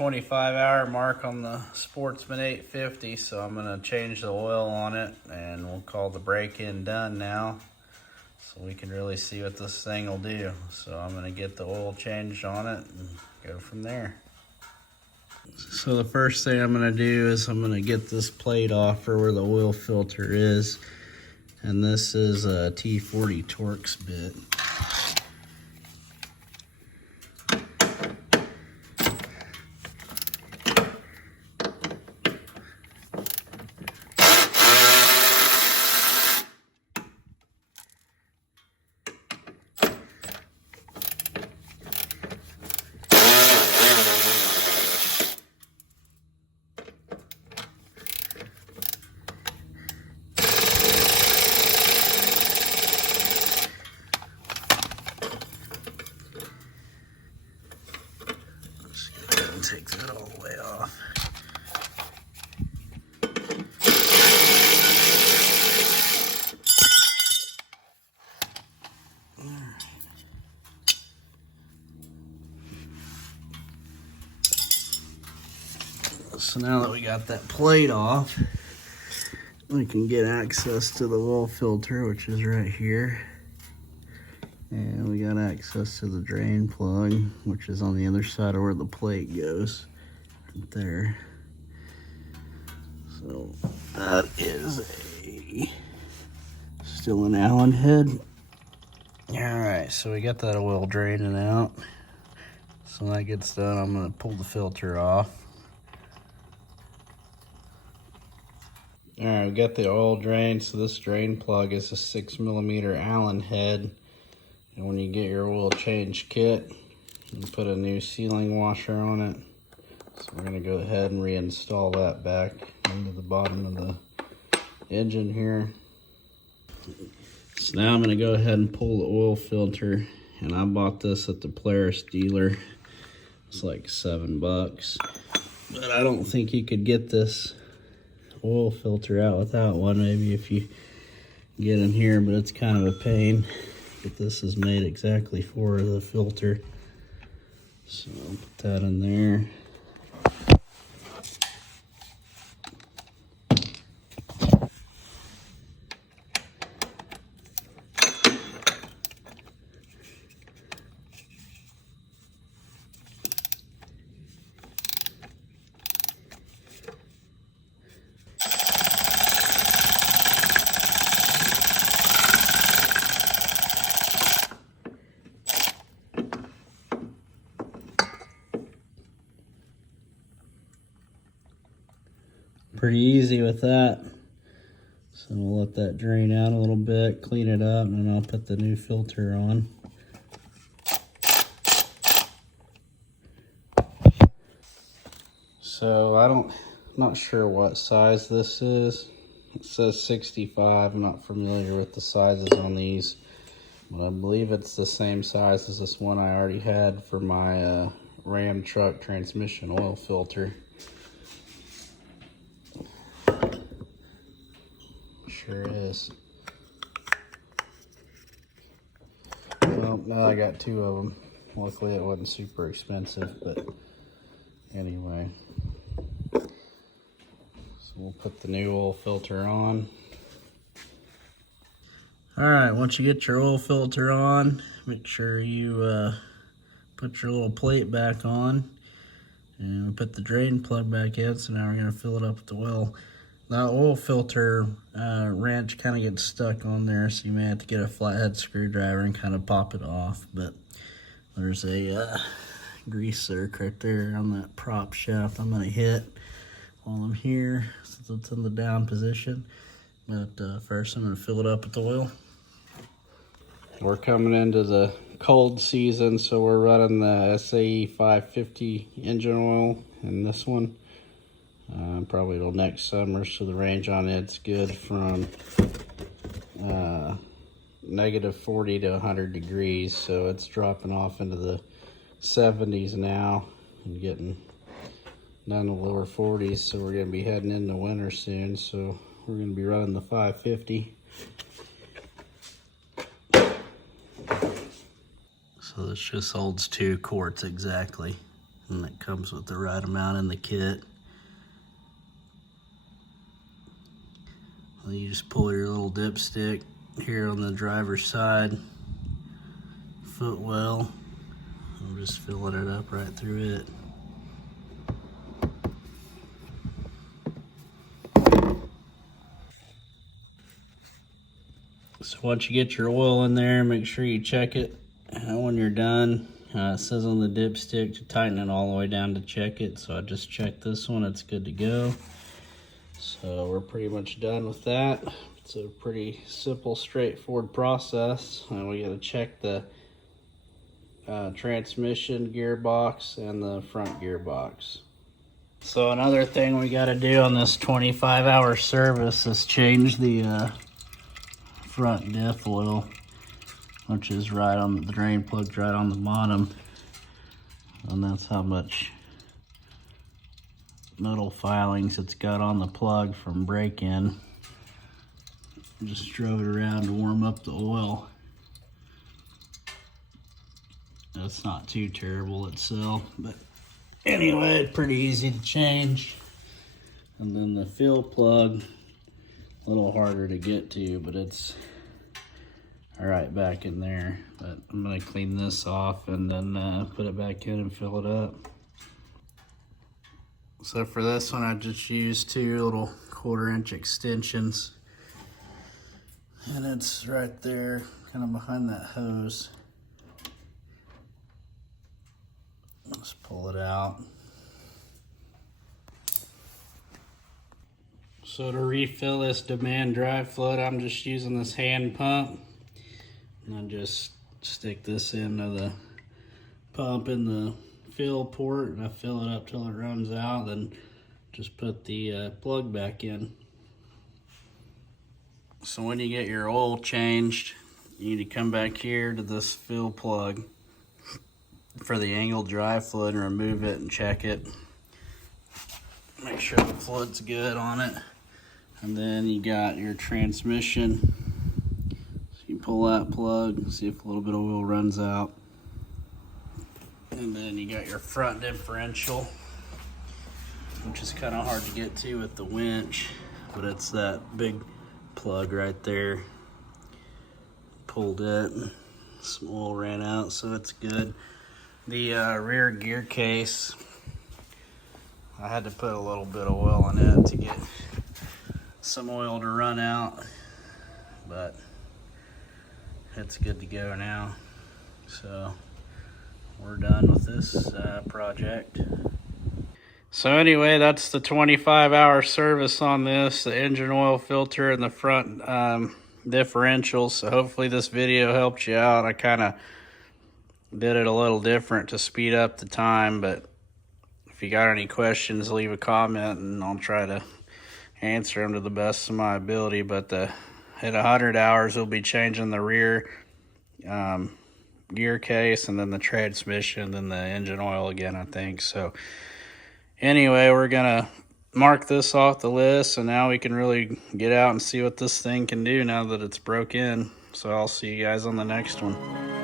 25-hour mark on the Sportsman 850, so I'm gonna change the oil on it, and we'll call the break-in done now, so we can really see what this thing will do. So I'm gonna get the oil changed on it and go from there. So the first thing I'm gonna do is I'm gonna get this plate off for where the oil filter is, and this is a T40 Torx bit. Take that all the way off. So now that we got that plate off, we can get access to the oil filter, which is right here. And we got access to the drain plug, which is on the other side of where the plate goes, right there. So that is still an Allen head. All right, so we got that oil draining out. So when that gets done, I'm gonna pull the filter off. All right, we got the oil drained. So this drain plug is a 6mm Allen head. And when you get your oil change kit, you put a new sealing washer on it. So we're gonna go ahead and reinstall that back into the bottom of the engine here. So now I'm gonna go ahead and pull the oil filter, and I bought this at the Polaris dealer. It's like $7, but I don't think you could get this oil filter out without one. Maybe if you get in here, but it's kind of a pain. But this is made exactly for the filter. So I'll put that in there. Pretty easy with that. So we'll let that drain out a little bit, clean it up, and then I'll put the new filter on. So I'm not sure what size this is. It says 65. I'm not familiar with the sizes on these, but I believe it's the same size as this one I already had for my Ram truck transmission oil filter. Sure is. Well, now I got two of them. Luckily it wasn't super expensive, but anyway. So we'll put the new oil filter on. Alright, once you get your oil filter on, make sure you put your little plate back on. And we put the drain plug back in, so now we're going to fill it up with the oil. The oil filter wrench kind of gets stuck on there, so you may have to get a flathead screwdriver and kind of pop it off. But there's a grease zerk right there on that prop shaft I'm going to hit while I'm here, since it's in the down position. But first I'm going to fill it up with oil. We're coming into the cold season, so we're running the SAE 550 engine oil in this one. Probably till next summer, so the range on it's good from -40 to 100 degrees, so it's dropping off into the 70s now and getting down to lower 40s, so we're going to be heading into winter soon, so we're going to be running the 550. So this just holds 2 quarts exactly. and it comes with the right amount in the kit. Well, you just pull your little dipstick here on the driver's side footwell. I'm just filling it up right through it. So once you get your oil in there, make sure you check it when you're done. It says on the dipstick to tighten it all the way down to check it. So I just checked this one, it's good to go. So we're pretty much done with that. It's a pretty simple, straightforward process. And we gotta check the transmission gearbox and the front gearbox. So another thing we gotta do on this 25-hour service is change the front diff oil, which is right on the drain plug, right on the bottom, and that's how much metal filings it's got on the plug from break-in. Just drove it around to warm up the oil. That's not too terrible itself, but anyway, it's pretty easy to change. And then the fill plug, a little harder to get to, but it's all right back in there. But I'm gonna clean this off and then put it back in and fill it up. So for this one, I just used 2 little 1/4-inch extensions, and it's right there, kind of behind that hose. Let's pull it out. So to refill this demand dry flood, I'm just using this hand pump. And I just stick this into the pump in the fill port, and I fill it up till it runs out, then just put the plug back in. So when you get your oil changed, you need to come back here to this fill plug for the angled dry fluid and remove it and check it. Make sure the fluid's good on it. And then you got your transmission. So you pull that plug, see if a little bit of oil runs out. And then you got your front differential, which is kind of hard to get to with the winch, but it's that big plug right there. Pulled it, some oil ran out, so it's good. The rear gear case, I had to put a little bit of oil in it to get some oil to run out, but it's good to go now. So we're done with this project. So anyway, that's the 25-hour service on this, the engine oil filter and the front differentials. So hopefully this video helped you out. I kind of did it a little different to speed up the time, but if you got any questions, leave a comment and I'll try to answer them to the best of my ability. But at 100 hours, we'll be changing the rear gear case and then the transmission, then the engine oil again, I think. So anyway, we're gonna mark this off the list, and now we can really get out and see what this thing can do now that it's broke in. So I'll see you guys on the next one.